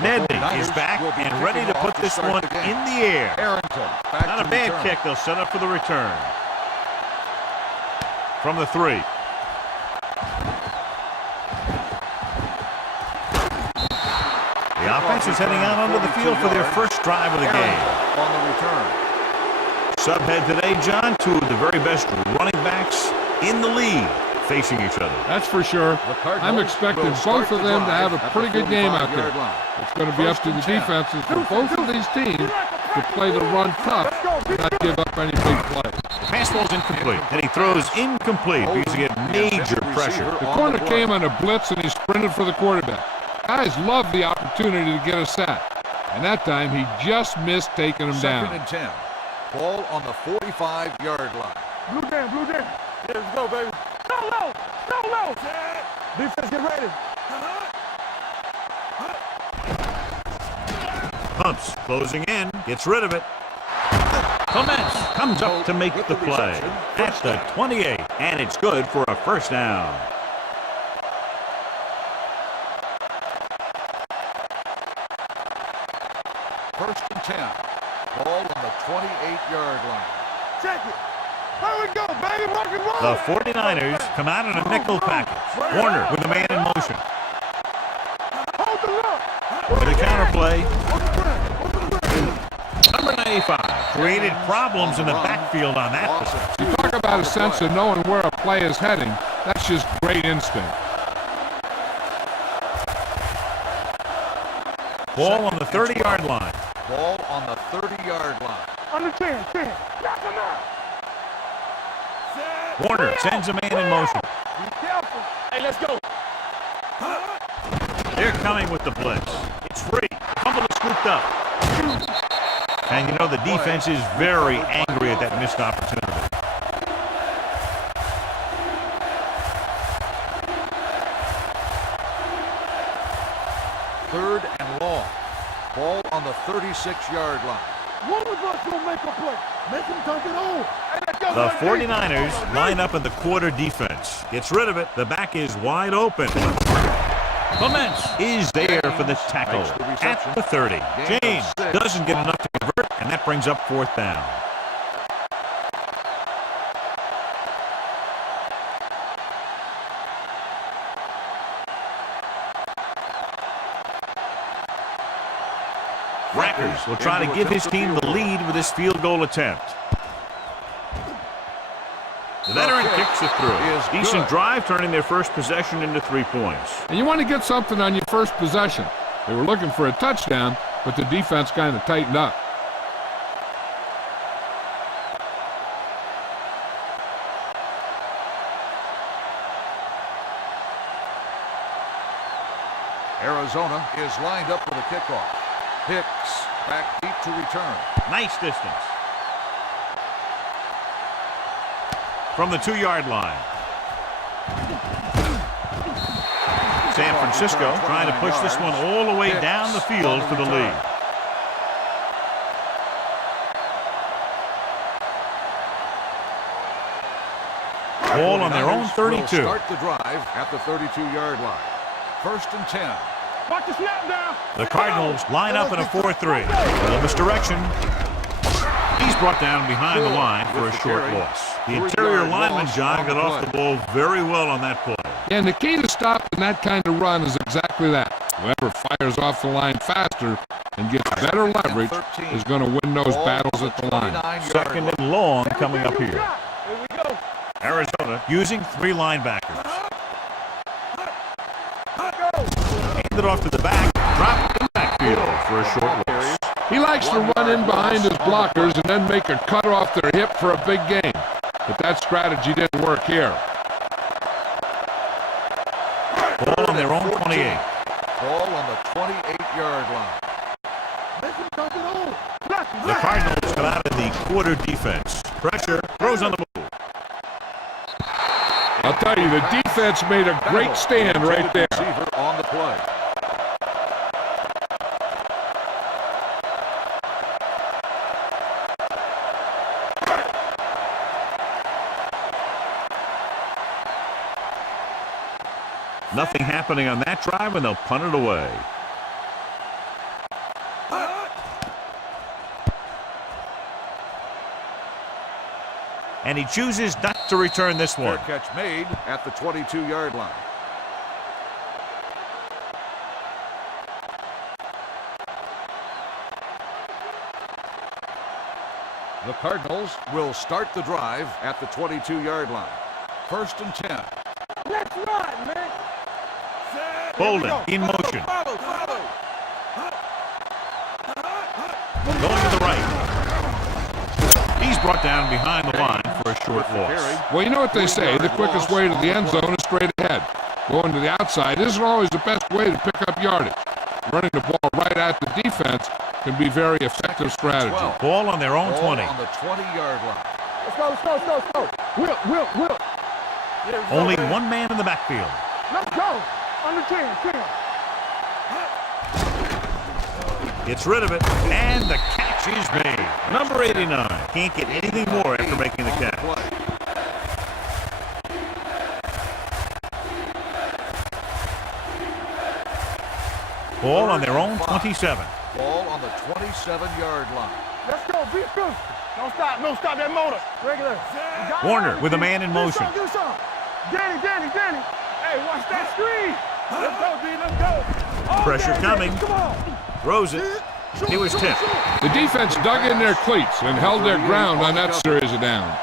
Nedney is back and ready to put this one in the air. Not a bad kick. They'll set up for the return. From the 3. The offense is heading out onto the field for their first drive of the game. On the return. Subhead today, John, two of the very best running backs in the league facing each other. That's for sure. I'm expecting both of them to have a pretty good game out there. It's going to be up to the defenses for both of these teams to play the run tough and not give up any big plays. The pass ball's incomplete, and he throws incomplete because he had major pressure. The corner came on a blitz, and he sprinted for the quarterback. Guys love the opportunity to get a sack, and that time he just missed taking him down. 2nd and 10. Ball on the 45-yard line. Blue down, blue down. Yeah, let's go, baby. Go low, go low. Defense, get ready. Pumps, closing in, gets rid of it. Clements comes up to make the play at the 28, and it's good for a first down. First and 10. Ball on the 28-yard line. Check it. There we go, baby. Rock and roll. The 49ers come out in a nickel package. Warner with a man in motion. Hold the look. With a counterplay. Number 95 created problems in the backfield on that play. You talk about a sense of knowing where a play is heading. That's just great instinct. Ball on the 30-yard line. Ball on the 30-yard line. On the 10. Knock him out. Warner sends a man in motion. Be careful. Hey, let's go. They're coming with the blitz. It's free. Fumble is scooped up. And you know the defense is very angry at that missed opportunity. Third and long. Ball on the 36-yard line. One of us will make a play. Make him take it on. Hey, let's go. The 49ers line up in the quarter defense. Gets rid of it. The back is wide open. Clements is there for the tackle at the 30. James doesn't get enough to convert, and that brings up 4th down. Rackers will try to give his team the lead with this field goal attempt. The veteran kicks it through. Decent drive, turning their first possession into 3 points. And you want to get something on your first possession. They were looking for a touchdown, but the defense kind of tightened up. Arizona is lined up for the kickoff. Hicks back deep to return. Nice distance. From the 2-yard line. San Francisco trying to push this one all the way down the field for the lead. Ball on their own 32. Start the drive at the 32-yard line. 1st and 10. Watch the snap down. The Cardinals line up in a 4-3. Little misdirection. He's brought down behind the line for a short loss. The interior lineman, John, got off the ball very well on that play. And the key to stopping that kind of run is exactly that. Whoever fires off the line faster and gets better leverage is going to win those battles at the line. 2nd and long coming up here. Here we go. Arizona using 3 linebackers. Handed off to the back, dropped in the backfield for a short loss. He likes to run in behind his blockers and then make a cut off their hip for a big gain. But that strategy didn't work here. Ball on their own 28. Ball on the 28-yard line. The Cardinals come out in the quarter defense. Pressure, throws on the move. I'll tell you, the defense made a great stand right there. Receiver on the play. Nothing happening on that drive, and they'll punt it away. And he chooses not to return this one. Fair catch made at the 22-yard line. The Cardinals will start the drive at the 22-yard line. 1st and 10. Let's run, man. Bolden in motion. Follow. Going to the right. He's brought down behind the line for a short loss. Well, you know what they say, the quickest way to the end zone is straight ahead. Going to the outside isn't always the best way to pick up yardage. Running the ball right at the defense can be very effective strategy. Ball on their own 20. On the 20-yard line. Let's go. Will. Only one man in the backfield. Let's go. Under 10. Gets rid of it, and the catch is made. Number 89. Can't get anything more after making the catch. Ball on their own 27. Ball on the 27-yard line. Let's go. Be good. Don't stop that motor. Regular. Warner with a man in motion. Do something. Danny. Hey, watch that screen. Let's go, D. Let's go. Oh, Pressure coming. Come on. Throws it. He was tipped. The defense dug in their cleats and held their ground on that series of downs.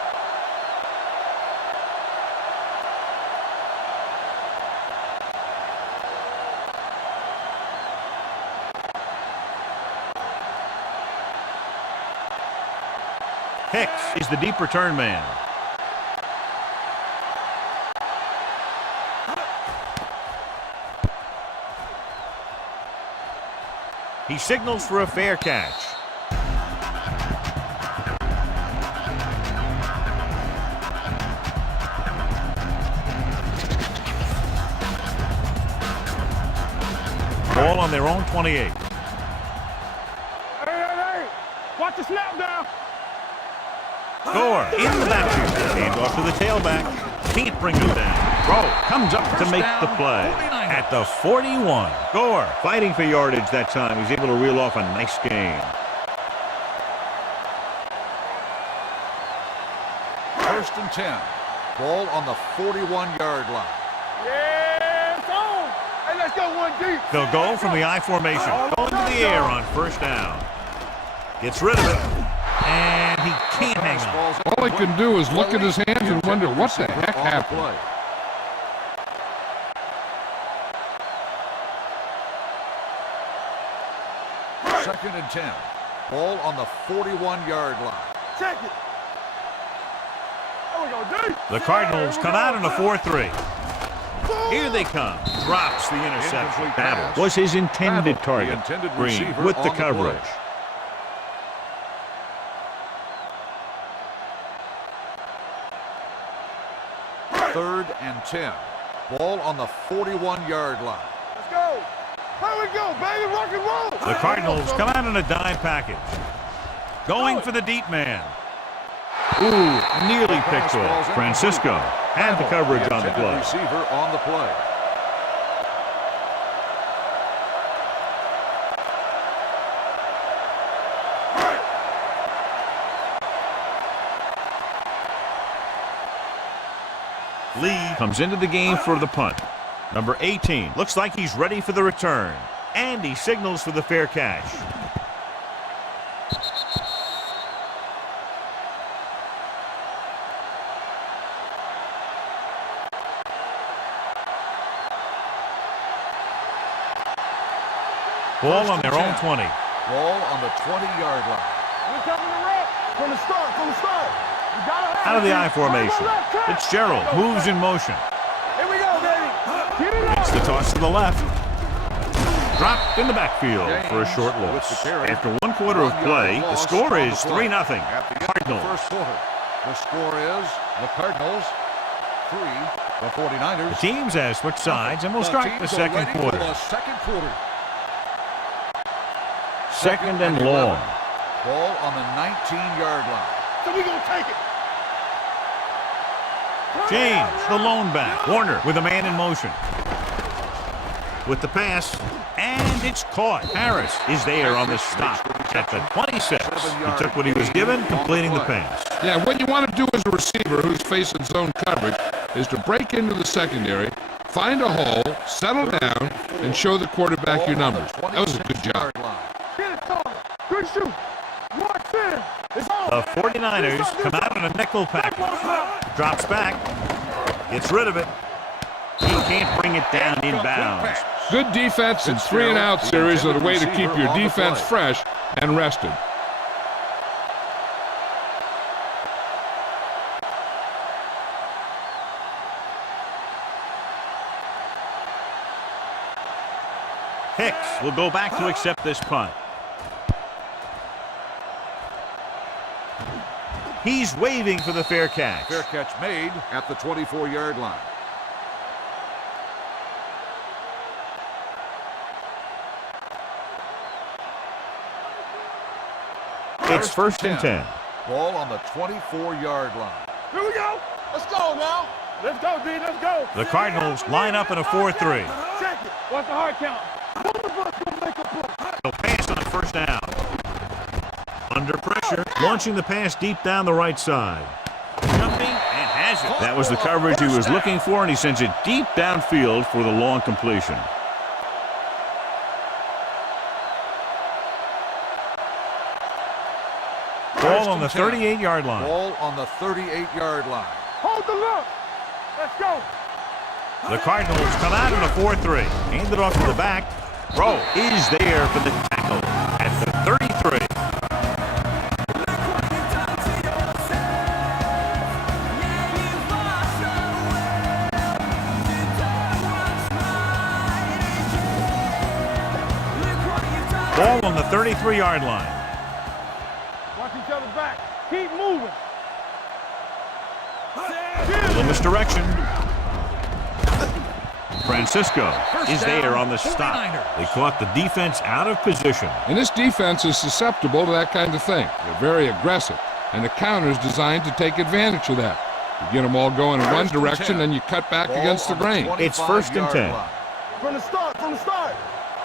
Hicks is the deep return man. He signals for a fair catch. Ball on their own 28. Hey. Watch the snap down. Score in the backfield. Hand off to the tailback. Can't bring him down. Throw comes up to make the play. At the 41. Gore fighting for yardage that time. He's able to reel off a nice gain. 1st and 10. Ball on the 41-yard line. Yeah, it's on. Hey, let's go one deep. They'll go from the I formation. Going to the air on 1st down. Gets rid of it. And he can't hang on. All he can do is look at his hands and wonder what the heck happened. 2nd and 10. Ball on the 41-yard line. Check it. There we go, deep. The Cardinals come out in a 4-3. Here they come. Drops the interception. That was his intended target. Green with the coverage. Third and 10. Ball on the 41-yard line. Let's go. Here we go, baby. Rock and roll. The Cardinals come out in a dime package. Going for the deep man. Ooh, nearly picked off. Francisco had the coverage on the play. Receiver on the play. Lee comes into the game for the punt. Number 18 looks like he's ready for the return. And he signals for the fair catch. Ball on their own 20. Ball on the 20-yard line. We're coming to rep. From the start. Out of the I formation. Fitzgerald moves in motion. Here we go, baby. Get it Makes up. the toss to the left. Dropped in the backfield for a short loss. After 1 quarter of play, the score is 3-0. Cardinals. First quarter. The score is the Cardinals 3, the 49ers. The teams have switched sides, and we'll start the second quarter. Second and long. Ball on the 19-yard line. So we're going to take it. James, the lone back. Warner with a man in motion. With the pass, and It's caught. Harris is there on the stop at the 26. He took what he was given, completing the pass. Yeah, what you want to do as a receiver who's facing zone coverage is to break into the secondary, find a hole, settle down, and show the quarterback your numbers. That was a good job. Good shoot. The 49ers come out in a nickel package. Drops back. Gets rid of it. He can't bring it down inbounds. Good defense and 3-and-out series are the way to keep your defense fresh and rested. Hicks will go back to accept this punt. He's waving for the fair catch. Fair catch made at the 24-yard line. It's first and 10. Ball on the 24-yard line. Here we go. Let's go now. Let's go, D. Let's go. The Cardinals line up in a 4-3. Check it. What's the hard count? One of us will make a play. He'll pass on the first down. Under pressure, launching the pass deep down the right side. Jumping and has it. That was the coverage he was looking for, and he sends it deep downfield for the long completion. Ball on the 38-yard line. Ball on the 38-yard line. Hold the look. Let's go. The Cardinals come out in a 4-3. Hand it off to the back. Throw is there for the tackle at the 33. Ball on the 33-yard line. Watch each other back. Keep moving. A little misdirection. Francisco is there on the stop. They caught the defense out of position. And this defense is susceptible to that kind of thing. They're very aggressive, and the counter is designed to take advantage of that. You get them all going in one direction, then you cut back against the grain. It's first and 10. From the start.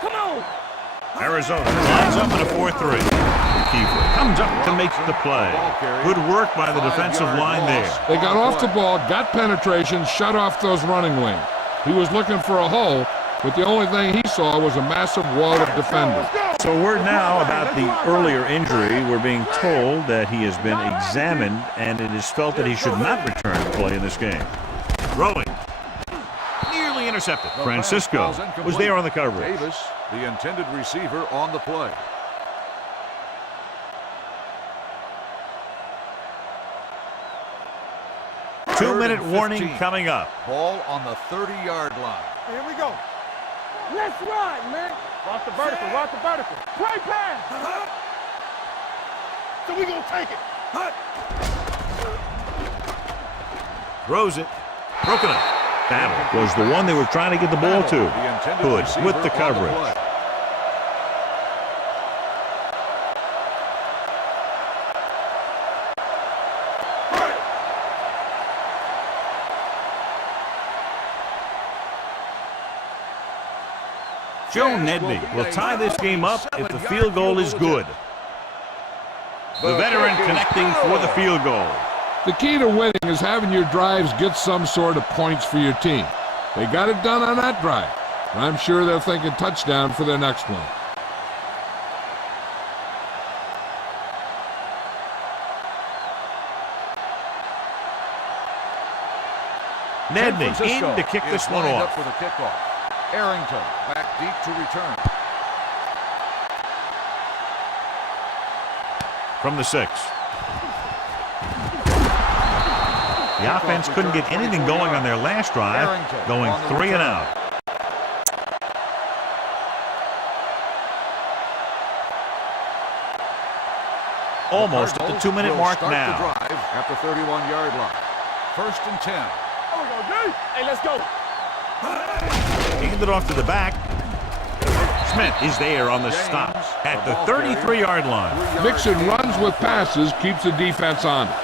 Come on. Arizona lines up in a 4-3. Kiefer comes up to make the play. Good work by the defensive line there. They got off the ball, got penetration, shut off those running lanes. He was looking for a hole, but the only thing he saw was a massive wall of defenders. So word now about the earlier injury. We're being told that he has been examined, and it is felt that he should not return to play in this game. Throwing. Nearly intercepted. Francisco was there on the coverage. Davis, the intended receiver, on the play. Two-minute warning coming up. Ball on the 30-yard line. Here we go. Let's ride, man. Watch the vertical. Play pass. So we gonna take it. Throws it. Broken up. That was the one they were trying to get the ball to. Hood with the coverage. Joe Nedney will tie this game up if the field goal is good. The veteran connecting for the field goal. The key to winning is having your drives get some sort of points for your team. They got it done on that drive. And I'm sure they're thinking touchdown for their next one. Nedney in to kick this one off. For the kickoff. Arrington back deep to return. From the 6. The offense couldn't get anything going on their last drive, going 3-and-out. Almost at the 2-minute mark now. Drive at the 31-yard line. First and 10. Hey, let's go. Hand it off to the back. Smith is there on the stop at the 33-yard line. Mixing runs with passes keeps the defense honest.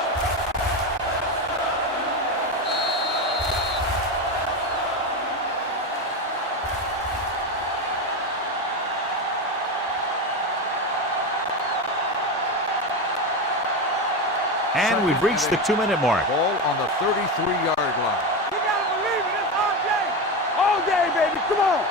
And we've reached the 2-minute mark. Ball on the 33-yard line. You gotta believe it. It's all day. All day, baby. Come on.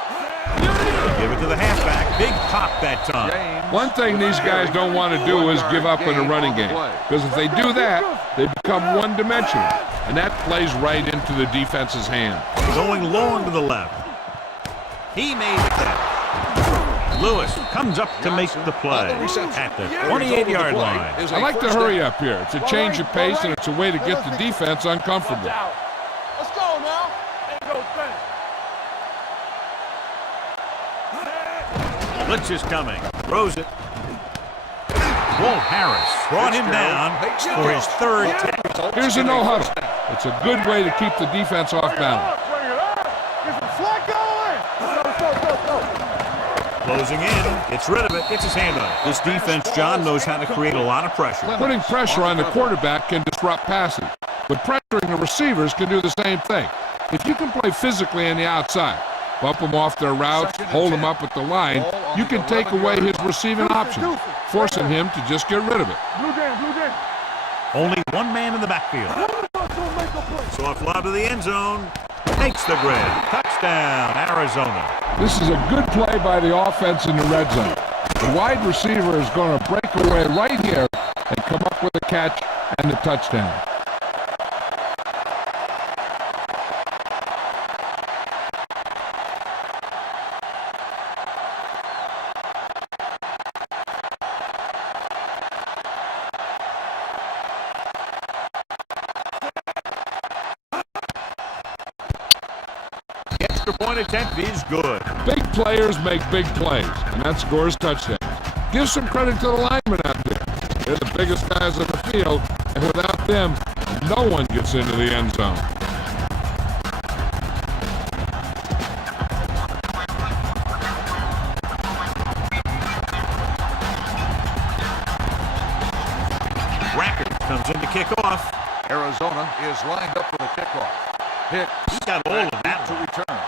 Give it to the halfback. Big pop that time. James One thing these guys don't want to do is give up in a running game, because if they do that, they become one-dimensional, and that plays right into the defense's hand. Going long to the left. He made the catch. Lewis comes up to make the play at the 28-yard line. I like to hurry up here. It's a change of pace, and it's a way to get the defense uncomfortable. Let's go now. Ain't no thing. Blitz is coming. Throws it. Walt Harris brought him down for his third tackle. Here's a no-huddle. It's a good way to keep the defense off balance. Bring it up. Get some slack going. Go. Closing in. Gets rid of it. Gets his hand on it. This defense, John, knows how to create a lot of pressure. Putting pressure on the quarterback can disrupt passes, but pressuring the receivers can do the same thing. If you can play physically on the outside, bump them off their routes, hold them up at the line, you can take away his receiving options, forcing him to just get rid of it. Blue game. Only one man in the backfield. So a fly to the end zone. Makes the grab. Touchdown, Arizona. This is a good play by the offense in the red zone. The wide receiver is going to break away right here and come up with a catch and the touchdown. Point attempt is good. Big players make big plays, and that scores touchdowns. Give some credit to the linemen out there. They're the biggest guys on the field, and without them, no one gets into the end zone. Rackert comes in to kick off. Arizona is lined up for the kickoff. Hicks He got all of that to one. return.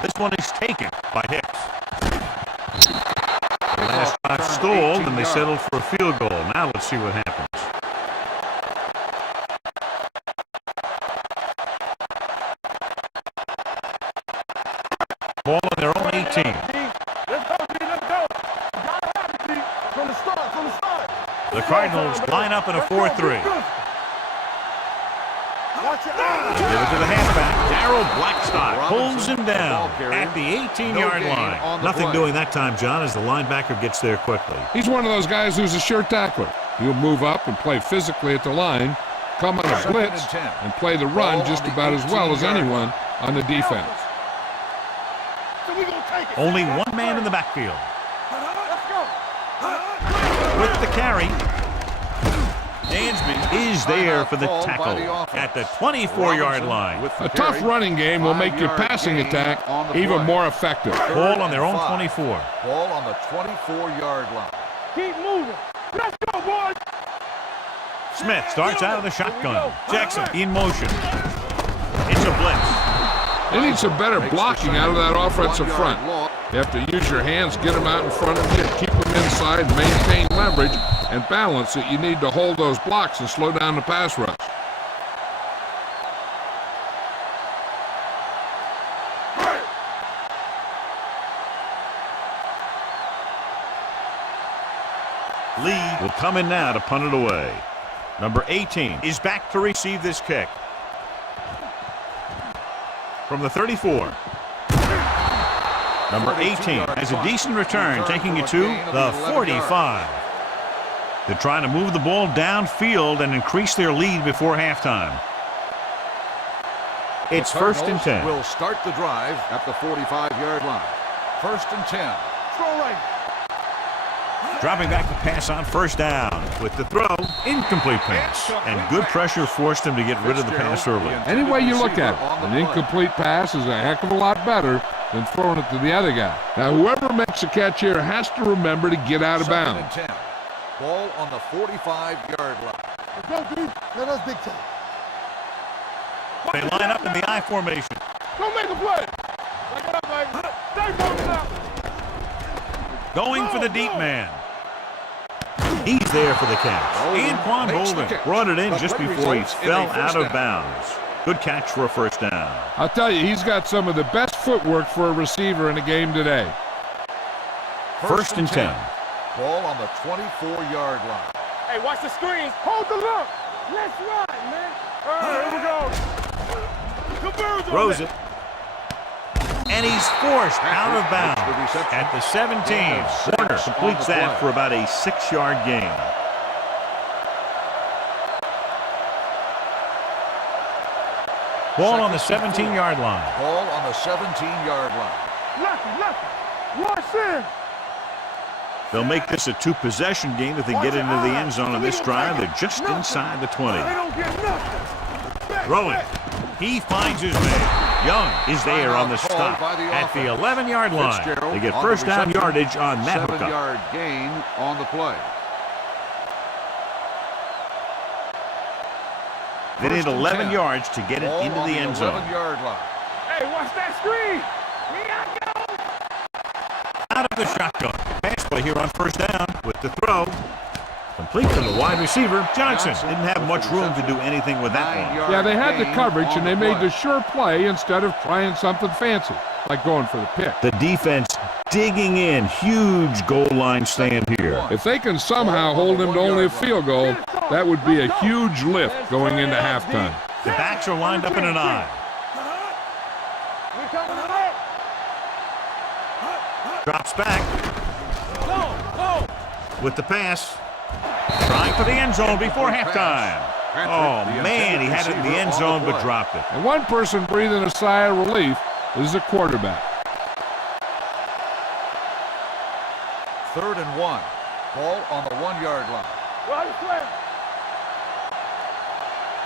This one is taken by Hicks. The last shot stalled, and they settled for a field goal. Now let's see what happens. Ball on their own 18. Let's go, Let's go. Gotta have it, from the start. The Cardinals line up in a 4-3. Watch your eyes. Give it to the halfback. Darryl Blackstock pulls him down at the 18-yard line. Nothing doing that time, John, as the linebacker gets there quickly. He's one of those guys who's a sure tackler. He'll move up and play physically at the line, come on a blitz, and play the run just about as well as anyone on the defense. So we gonna take it. Only one man in the backfield. Let's go. With the carry, Dansby is there for the tackle at the 24-yard line. A tough running game will make your passing attack even more effective. Ball on their own 24. Ball on the 24-yard line. Keep moving. Let's go, boys. Smith starts out of the shotgun. Jackson in motion. It's a blitz. They need some better blocking out of that offensive front. You have to use your hands, get them out in front of you, keep them inside, maintain leverage, and balance that you need to hold those blocks and slow down the pass rush. Lee will come in now to punt it away. Number 18 is back to receive this kick. From the 34. Number 18 has a decent return, taking it to the 45. They're trying to move the ball downfield and increase their lead before halftime. It's first and 10. Will start the drive at the 45-yard line. First and 10. Throw right. Dropping back to pass on first down. With the throw, incomplete pass. And good pressure forced him to get rid of the pass early. Any way you look at it, an incomplete pass is a heck of a lot better than throwing it to the other guy. Now, whoever makes a catch here has to remember to get out of bounds. Second and 10. Ball on the 45-yard line. Let's go, dude. That's big time. They line up in the I formation. Don't make a play. Back it up, baby. Stay focused up. Going for the deep man. He's there for the catch. Anquan makes the Bolden catch, brought it in but just play before he results in fell a first out of down. bounds. Good catch for a first down. I'll tell you, he's got some of the best footwork for a receiver in a game today. First and 10. Ball on the 24-yard line. Hey, watch the screens. Hold the look. Let's run, man. All right, here we go. The birds on Throws it. it. And he's forced out of bounds at the 17. Warner completes that for about a 6-yard gain. Ball on the 17-yard line. Ball on the 17-yard line. Lucky. Rush in. They'll make this a 2-possession game if they get into the end zone on this drive. They're just inside the 20. They don't get nothing. Throwing. He finds his man. Young is there on the stop at the 11-yard line. They get first down yardage on that hookup. 7-yard gain on the play. They need 11 yards to get it Ball into on the end zone. 11-yard line. Hey, watch that screen. Out of the shotgun. Pass play here on first down with the throw. Complete to the wide receiver. Johnson didn't have much room to do anything with that one. Yeah, they had the coverage, and they made the sure play instead of trying something fancy, like going for the pick. The defense digging in. Huge goal line stand here. If they can somehow hold him to only a field goal, that would be a huge lift going into halftime. The backs are lined up in an eye. We coming up. Drops back with the pass. Trying for the end zone before halftime. Oh, man, he had it in the end zone but dropped it. And one person breathing a sigh of relief is the quarterback. 3rd and 1. Ball on the 1-yard line. Right play.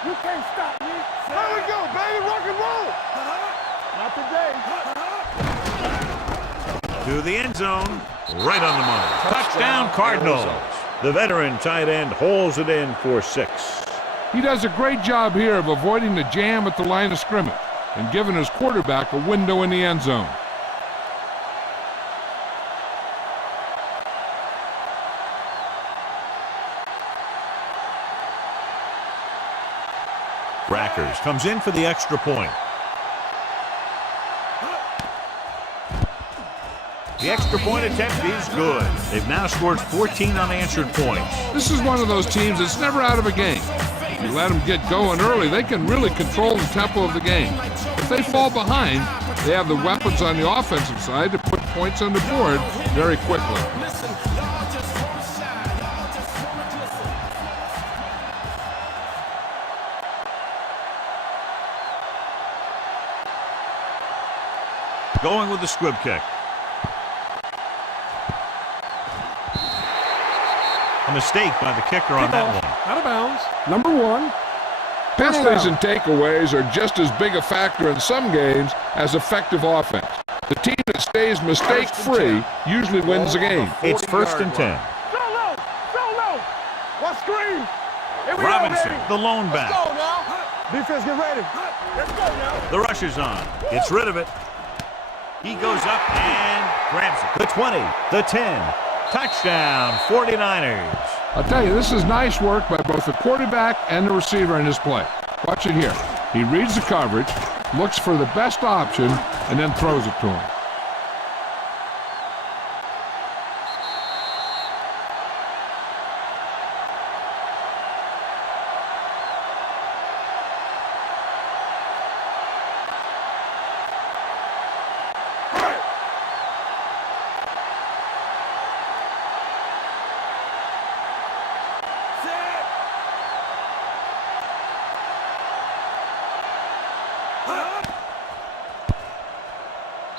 You can't stop me. There we go, baby. Rock and roll. Not today. To the end zone. Right on the money. Touchdown, Cardinals. The veteran tight end hauls it in for 6. He does a great job here of avoiding the jam at the line of scrimmage and giving his quarterback a window in the end zone. Rackers comes in for the extra point. The extra point attempt is good. They've now scored 14 unanswered points. This is one of those teams that's never out of a game. If you let them get going early, they can really control the tempo of the game. If they fall behind, they have the weapons on the offensive side to put points on the board very quickly. Going with the squib kick. A mistake by the kicker on that one. Out of bounds. Number 1. Penalties and takeaways are just as big a factor in some games as effective offense. The team that stays mistake-free usually wins the game. It's 1st and 10. Go low. Go low. What screen? Here we Robinson, go, baby. the lone back. Let's go now. Defense, get ready. Let's go now. The rush is on. Gets rid of it. He goes up and grabs it. The 20, the 10. Touchdown, 49ers. I'll tell you, this is nice work by both the quarterback and the receiver in this play. Watch it here. He reads the coverage, looks for the best option, and then throws it to him.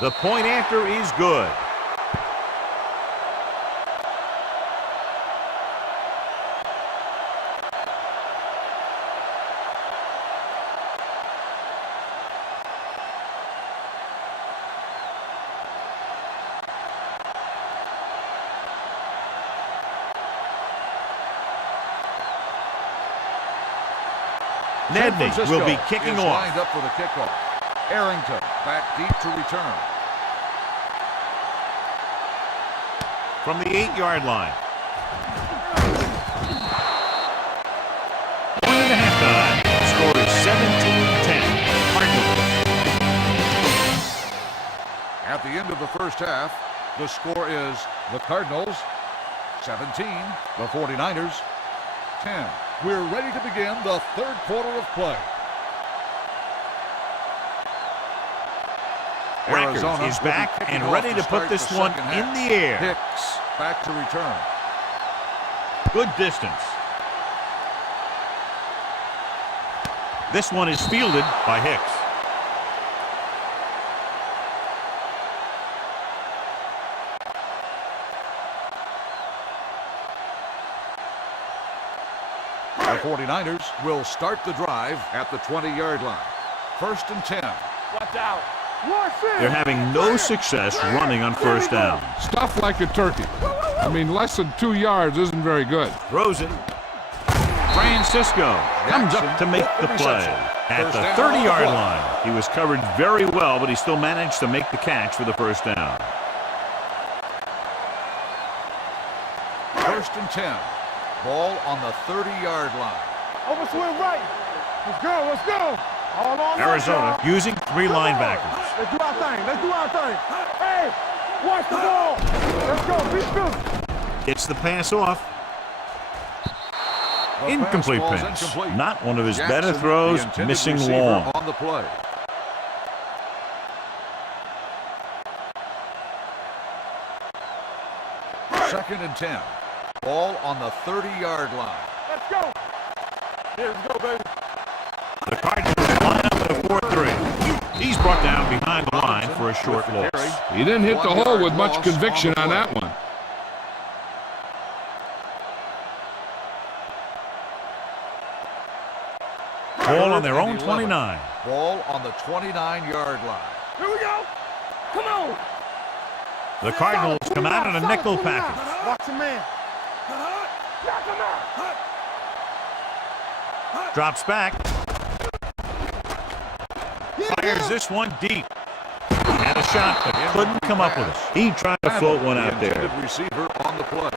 The point after is good. Nedney will be kicking off. Lined up for the kickoff. Arrington back deep to return. From the 8-yard line. At the end of the first half, the score is the Cardinals 17, the 49ers 10. We're ready to begin the third quarter of play. Rackers is back and ready to put this one in the air. Hicks back to return. Good distance. This one is fielded by Hicks. The 49ers will start the drive at the 20-yard line. 1st and 10. Watch out. They're having no success running on first down. Stuff like a turkey. I mean, less than 2 yards isn't very good. Throws it. Francisco comes up to make the play. At the 30-yard line, he was covered very well, but he still managed to make the catch for the first down. 1st and 10. Ball on the 30-yard line. Over swing right. Let's go. Let's go. All on Arizona using 3 linebackers. Let's do our thing. Let's do our thing. Hey, watch the ball. Let's go. Be good. Gets the pass off. Incomplete pass. Not one of his better throws, missing long. On the play. Second and 10. Ball on the 30-yard line. Let's go. Here, let's go, baby. The Cardinals line up at a 4-3. He's brought down behind the line for a short loss. He didn't hit the hole with much conviction on that one. Ball on their own 29. Ball on the 29-yard line. Here we go. Come on. The Cardinals come out in a nickel package. Watch the man. Knock him out. Drops back. Fires this one deep. He had a shot, but couldn't come up with it. He tried to float one out there. The receiver on the play.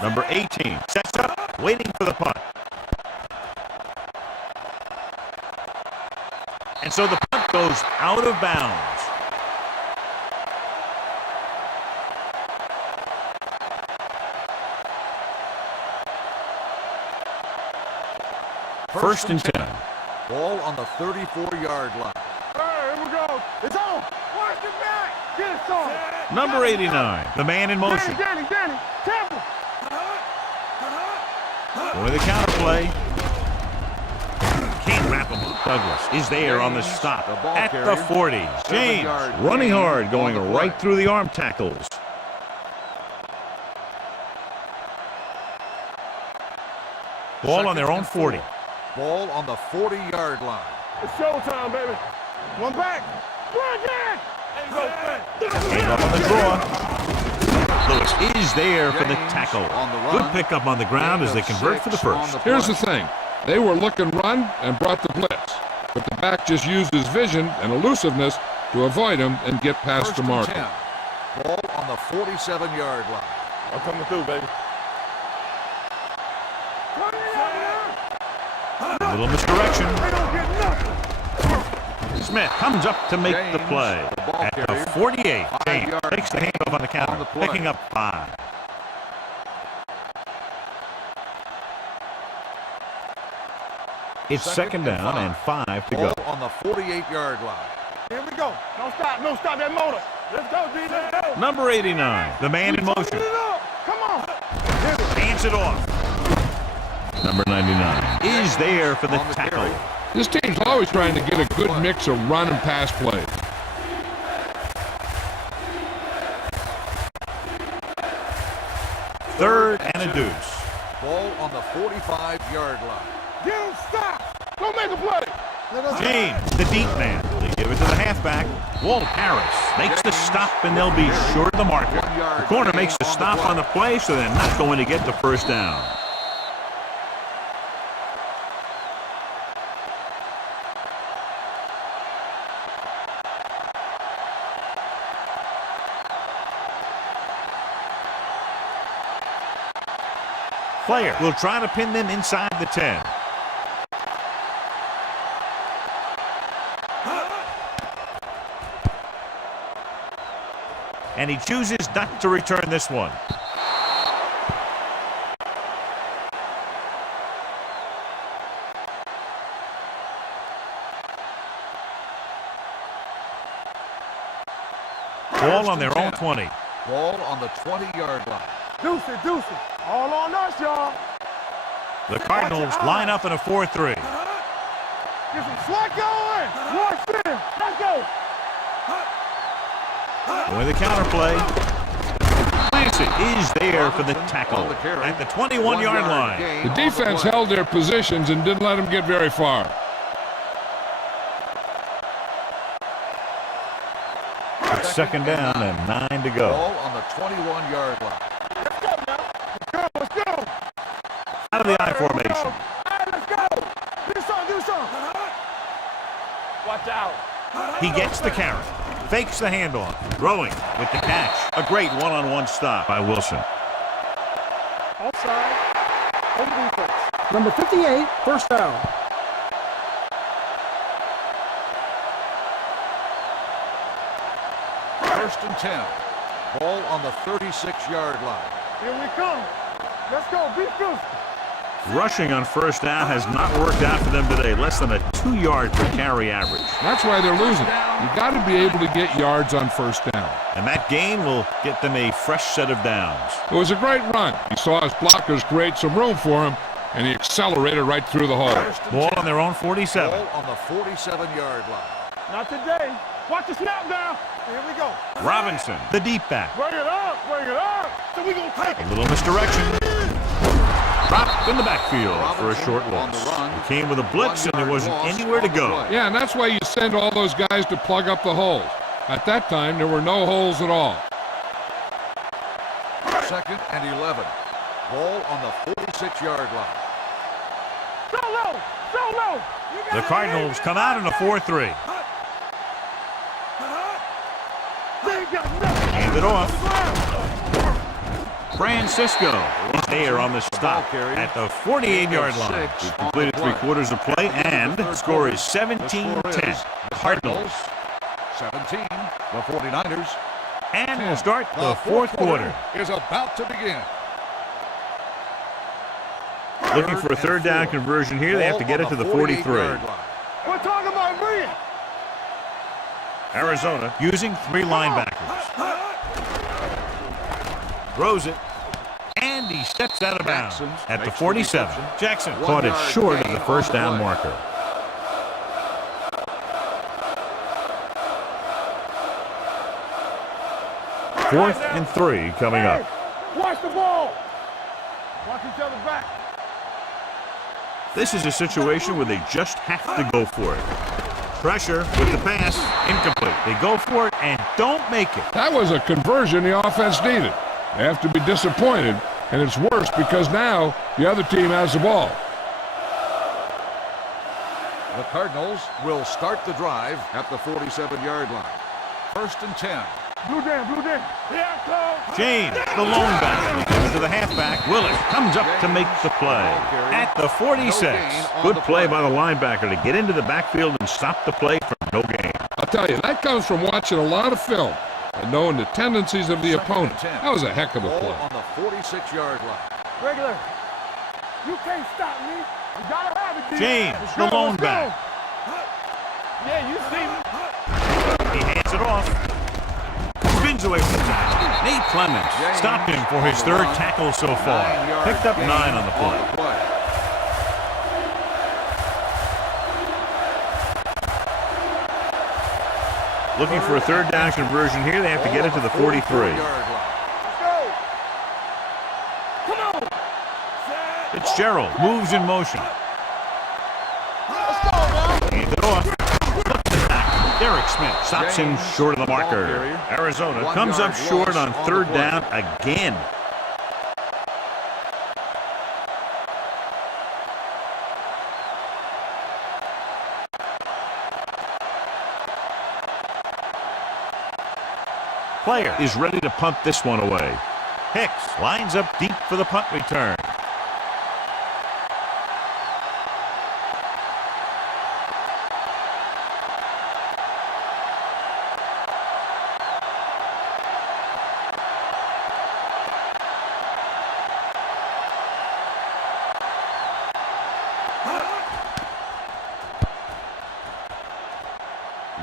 Number 18 sets up, waiting for the punt. And so the punt goes out of bounds. First and 10. Ball on the 34-yard line. Hey, here we go. It's on. Watch it back. Get it on. Number 89, the man in motion. Danny, Temple. With the counter play. Can't wrap him up. Douglas is there on the stop at the 40. James running hard, going right through the arm tackles. Ball on their own 40. Ball on the 40-yard line. It's showtime, baby. One back. Came up on the draw. Lewis is there for the tackle. Good pickup on the ground as they convert for the first. Here's the thing. They were looking run and brought the blitz. But the back just used his vision and elusiveness to avoid him and get past the marker. Ball on the 47-yard line. I'm coming through, baby. A little misdirection. Smith comes up to make the play. At the 48, James takes the handoff on the counter, picking up 5. It's second down and 5 to go. Ball on the 48-yard line. Here we go. Don't stop that motor. Let's go, D. Let's go. Number 89, the man in motion. Come on. Hands it off. Number 99 is there for the tackle. This team's always trying to get a good mix of run and pass play. Third and a deuce. Ball on the 45-yard line. Get him, stop. Don't make a play. James, the deep man. They give it to the halfback. Walt Harris makes the stop, and they'll be short of the marker. The corner makes the stop on the play, so they're not going to get the first down. Player will try to pin them inside the 10. And he chooses not to return this one. Ball on their own 20. Ball on the 20-yard line. Deuce it, deuce it. All on us, y'all. The Cardinals line up in a 4-3. Get some slack going. Watch this. Let's go. With the counterplay. Clancy is there for the tackle at the 21-yard line. The defense held their positions and didn't let them get very far. It's second down and 9 to go. Ball on the 21-yard line. Let's go now. Let's go. Out of the I formation. All right, let's go. Do something. Watch out. He gets the carry. Fakes the handoff. Throwing with the catch. A great one-on-one stop by Wilson. Offside. Home defense. Number 58, first down. First and 10. Ball on the 36-yard line. Here we come. Let's go. Be good. Rushing on first down has not worked out for them today. Less than a 2-yard per carry average. That's why they're losing. You got to be able to get yards on first down. And that gain will get them a fresh set of downs. It was a great run. He saw his blockers create some room for him, and he accelerated right through the hole. Ball on their own 47. Ball on the 47-yard line. Not today. Watch the snap down. Here we go. Robinson, the deep back. Bring it up. Bring it up. So we going to take A it. little misdirection. Dropped in the backfield for a short on the loss. run. He came with a blitz and there wasn't anywhere to go. Yeah, and that's why you send all those guys to plug up the holes. At that time, there were no holes at all. Second and 11. Ball on the 46-yard line. So low. So low. The Cardinals come out in a 4-3. They ain't got nothing. Hand it off. Francisco is there on the stop at the 48-yard line. He completed 3 quarters of play, and the score is 17-10. Cardinals. 17, the 49ers. And we'll start the fourth quarter. Is about to begin. Looking for a third down conversion here. They have to get it to the 43. We're talking about bring it. Arizona using 3 linebackers. Throws it. And he steps out of bounds at the 47. Jackson caught it short of the first down marker. Fourth and 3 coming up. Watch the ball. Watch each other back. This is a situation where they just have to go for it. Pressure with the pass, incomplete. They go for it and don't make it. That was a conversion the offense needed. They have to be disappointed, and it's worse because now the other team has the ball. The Cardinals will start the drive at the 47-yard line. First and 10. Blue down, blue down. Here I come. James, the lone back, gives it to the halfback. Willis comes up to make the play. At the 46, good play by the linebacker to get into the backfield and stop the play for no gain. I'll tell you, that comes from watching a lot of film and knowing the tendencies of the opponent. That was a heck of a Ball play. on the 46-yard line. Regular. You can't stop me. You gotta have it, D. James, Let's the go, lone let's go. back. Yeah, you see me. He hands it off. Spins away from the tackle. Nate Clements stopped him for his 3rd tackle so far. Picked up 9 on the play. Looking for a third down conversion here. They have to get it to the 43. Let's go. Come on. Fitzgerald moves in motion. Let's go now. Hands it off. Looks it back. Derek Smith stops him short of the marker. Arizona comes up short on 3rd down again. Player is ready to punt this one away. Hicks lines up deep for the punt return.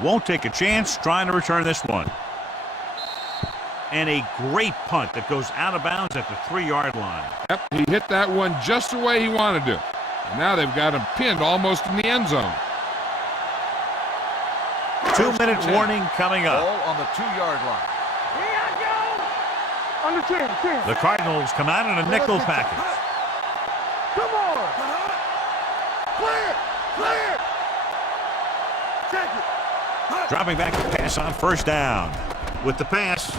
Won't take a chance trying to return this one. And a great punt that goes out of bounds at the 3-yard line. Yep, he hit that one just the way he wanted to. And now they've got him pinned almost in the end zone. 2-minute warning coming up. Ball on the 2-yard line. On the 10. The Cardinals come out in a nickel package. Come on. Clear. Check it. Dropping back to pass on first down. With the pass.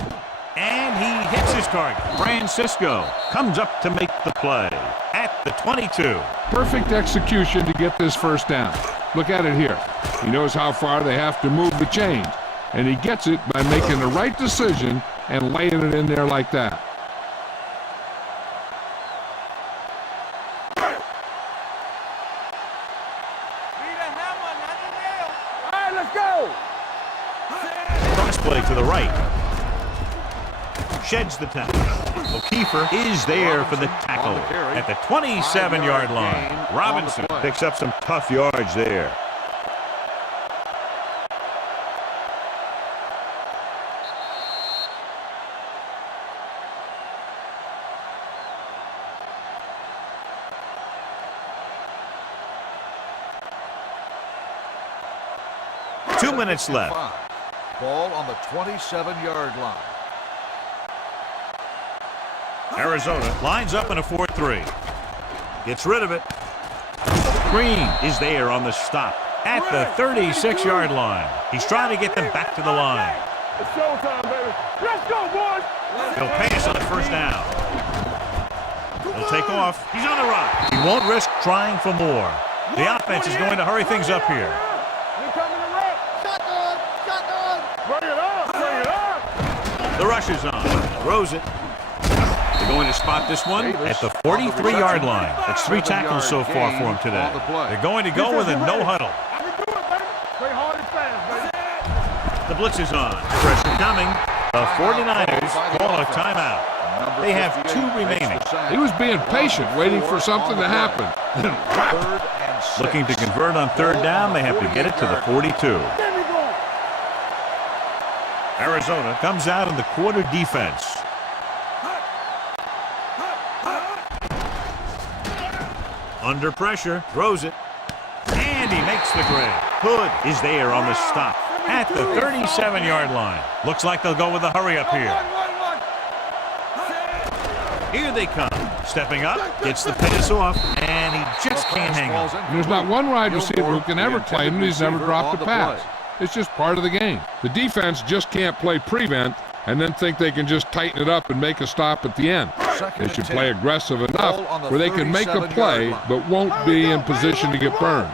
And he hits his target. Francisco comes up to make the play at the 22. Perfect execution to get this first down. Look at it here. He knows how far they have to move the chains, and he gets it by making the right decision and laying it in there like that. All right, let's go. Cross play to the right. Sheds the tackle. O'Keefer is there for the tackle at the 27-yard line. Robinson picks up some tough yards there. Two minutes left. Ball on the 27-yard line. Arizona lines up in a 4-3. Gets rid of it. Green is there on the stop at the 36-yard line. He's trying to get them back to the line. It's showtime, baby. Let's go, boys. He'll pass on first down. He'll take off. He's on the run. He won't risk trying for more. The offense is going to hurry things up here. They're coming to run. Shotgun. Bring it up. The rush is on. Throws it. They're going to spot this one at the 43-yard line. That's 3 tackles so far for him today. They're going to go with a no huddle. I can do it, baby. Play hard and fast, baby. The blitz is on. Pressure coming. The 49ers call a timeout. They have 2 remaining. He was being patient, waiting for something to happen. Looking to convert on third down. They have to get it to the 42. Arizona comes out in the quarter defense. Under pressure, throws it, and he makes the grab. Hood is there on the stop at the 37-yard line. Looks like they'll go with a hurry up here. Here they come. Stepping up, gets the pass off, and he just can't hang on. There's not one wide receiver who can ever claim that he's never dropped a pass. It's just part of the game. The defense just can't play prevent and then think they can just tighten it up and make a stop at the end. They should play aggressive enough where they can make a play but won't be in position to get burned.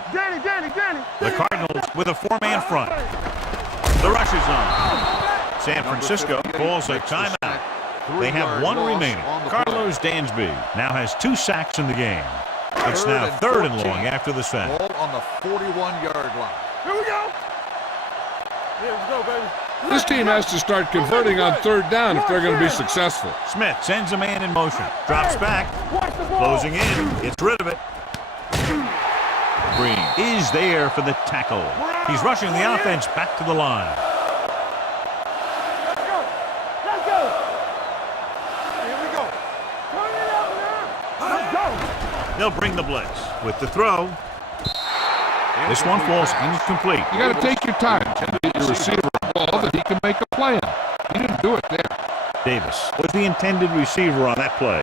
The Cardinals with a 4-man front. The rush is on. San Francisco calls a timeout. They have 1 remaining. Carlos Dansby now has 2 sacks in the game. It's now 3rd and long after the sack. Ball on the 41-yard line. Here we go. Here we go, baby. This team has to start converting on third down if they're going to be successful. Smith sends a man in motion. Drops back. Closing in. Gets rid of it. Green is there for the tackle. He's rushing the offense back to the line. Let's go. Here we go. Turn it up now. Let's go. They'll bring the blitz with the throw. This one falls incomplete. You got to take your time and get your receiver a ball that he can make a play on. He didn't do it there. Davis was the intended receiver on that play.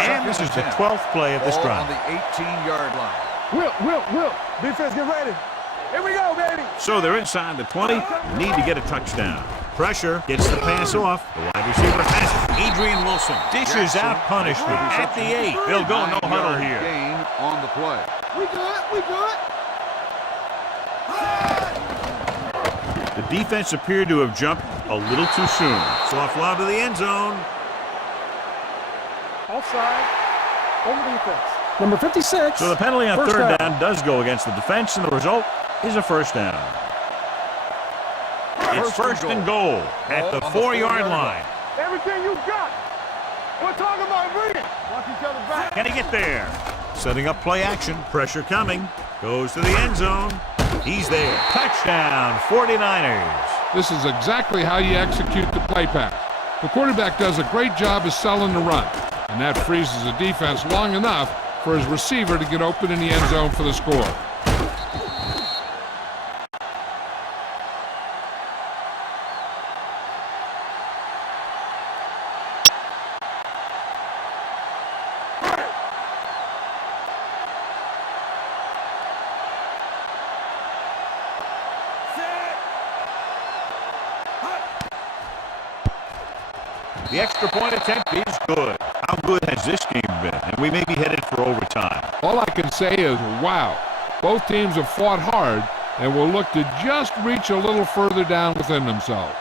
And this is the 12th play of this drive. On the 18-yard line. Will. Defense, get ready. Here we go, baby. So they're inside the 20. Need to get a touchdown. Pressure gets the pass off. The wide receiver passes. Adrian Wilson dishes out punishment at the 8. They'll go no huddle here. Gain on the play. We good. The defense appeared to have jumped a little too soon. Soft lob to the end zone. Offside. Over defense. Number 56. So the penalty on third down does go against the defense, and the result is a first down. It's first and goal at the 4-yard line. Everything you got. We're talking about bringing. Watch each other back. Can he get there? Setting up play action. Pressure coming. Goes to the end zone. He's there. Touchdown, 49ers. This is exactly how you execute the play pass. The quarterback does a great job of selling the run, and that freezes the defense long enough for his receiver to get open in the end zone for the score. The extra point attempt is good. How good has this game been? And we may be headed for overtime. All I can say is, wow. Both teams have fought hard and will look to just reach a little further down within themselves.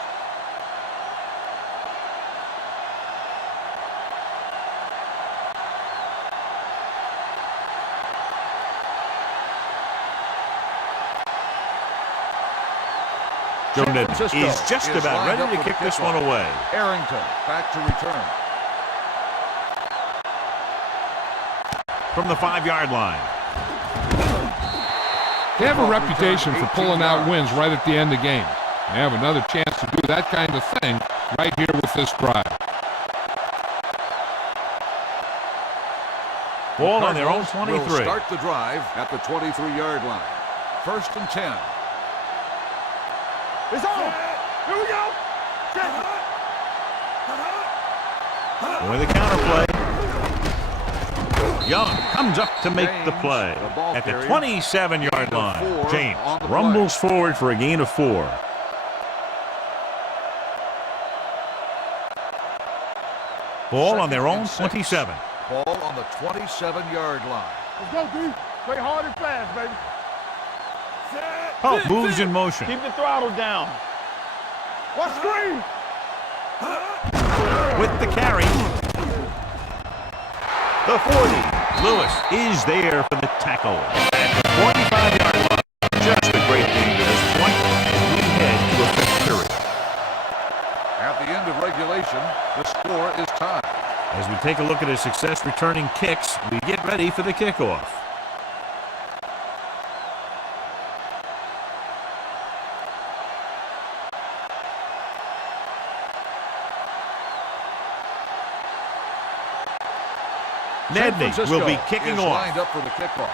Joe Ned is just about ready to kick this one away. Arrington back to return. From the 5-yard line. They have a reputation for pulling out wins right at the end of games. They have another chance to do that kind of thing right here with this drive. Ball on their own 23. Will start the drive at the 23-yard line. 1st and 10. It's on. Here we go. With the counterplay. Young comes up to make the play at the 27-yard line. James rumbles forward for a gain of 4. Ball on their own 27. Ball on the 27-yard line. Let's go, D. Play hard and fast, baby. Oh, moves in motion. Keep the throttle down. Watch screen. With the carry. The 40. Lewis is there for the tackle. At the 45-yard line. Just a great game to this point. And we head to a victory. At the end of regulation, the score is tied. As we take a look at his success returning kicks, we get ready for the kickoff. Nedney will be kicking off. Lined up for the kickoff.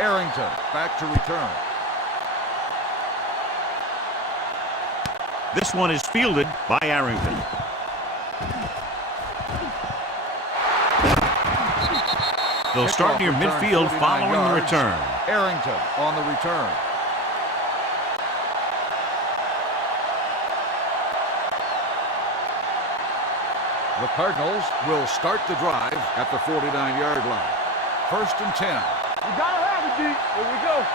Arrington back to return. This one is fielded by Arrington. They'll start near midfield following the return. Arrington on the return. The Cardinals will start the drive at the 49-yard line. 1st and 10. You gotta have it, D. Here we go.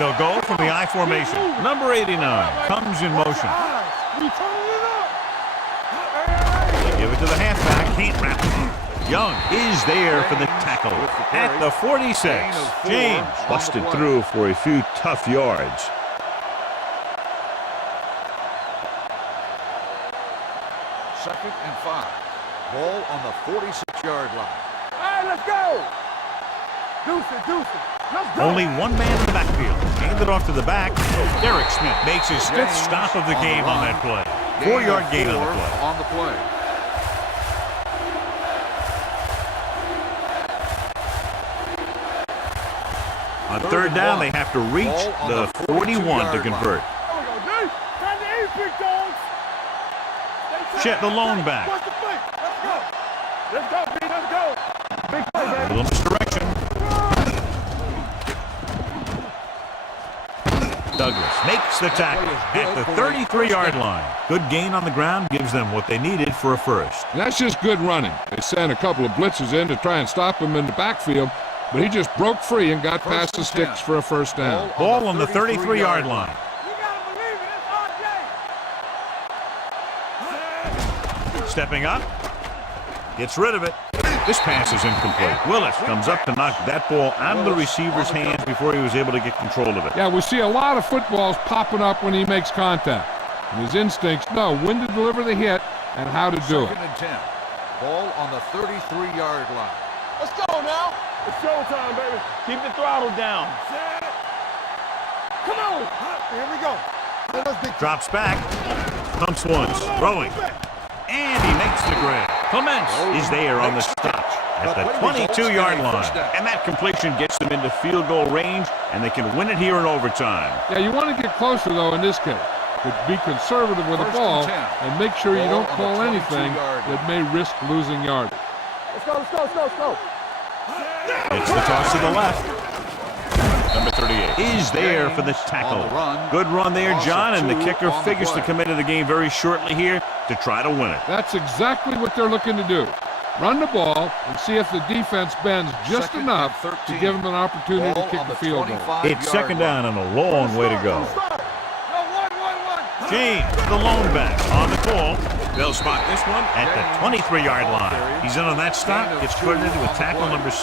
They'll go from the I formation. Number 89 comes in motion. Give it to the halfback. Can't wrap it. Young is there for the tackle at the 46. James busted through for a few tough yards. Second and 5. Ball on the 46-yard line. All right, let's go. Deuce it. Let's go. Only one man in the backfield. Hand it off to the back. Derek Smith makes his 5th stop of the game on that play. 4-yard gain on the play. On the play. On 3rd down, they have to reach the 41 to convert. Chet, the lone back. Let's go, B. Let's go. Big play, baby. A little misdirection. Douglas makes the tackle at the 33-yard line. Good gain on the ground gives them what they needed for a first. And that's just good running. They sent a couple of blitzes in to try and stop him in the backfield, but he just broke free and got past the sticks for a first down. Ball on the 33-yard line. Stepping up, gets rid of it. This pass is incomplete. Willis comes up to knock that ball out of the receiver's hands before he was able to get control of it. Yeah, we see a lot of footballs popping up when he makes contact. And his instincts know when to deliver the hit and how to do it. 2nd and 10. Ball on the 33-yard line. Let's go now. It's showtime, baby. Keep the throttle down. Here we go. Drops back. Pumps once. Throwing. And he makes the grab. Clements is there on the stop at the 22-yard line. And that completion gets them into field goal range, and they can win it here in overtime. Yeah, you want to get closer, though, in this case. But be conservative with the ball and make sure you don't call anything that may risk losing yardage. Let's go. It's the toss to the left. Number 38 is there for the tackle. Good run there, John, and the kicker figures to come into the game very shortly here to try to win it. That's exactly what they're looking to do. Run the ball and see if the defense bends just enough to give them an opportunity to kick the field goal. It's second down and a long way to go. James, the lone back, on the call. They'll spot this one at the 23-yard line. He's in on that stop, gets credited with tackle number 6.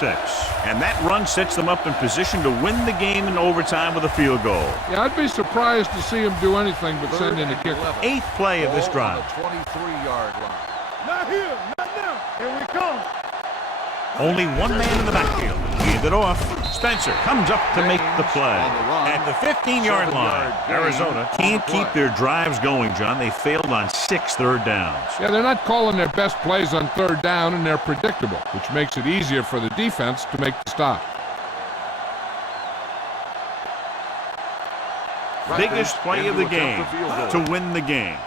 And that run sets them up in position to win the game in overtime with a field goal. Yeah, I'd be surprised to see him do anything but send in a kicker. 8th play of this drive. 23-yard line. Not here, not now. Here we come. Only one man in the backfield. Hand it off. Spencer comes up to make the play. At the 15-yard line, Arizona can't keep their drives going, John. They failed on 6 third downs. Yeah, they're not calling their best plays on third down, and they're predictable, which makes it easier for the defense to make the stop. Biggest play of the game to win the game.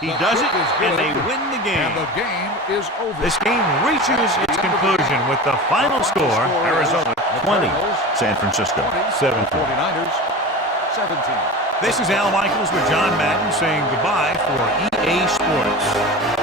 He does it, and they win the game. And the game is over. This game reaches its conclusion with the final score, Arizona 20, San Francisco 17. 49ers 17. This is Al Michaels with John Madden saying goodbye for EA Sports.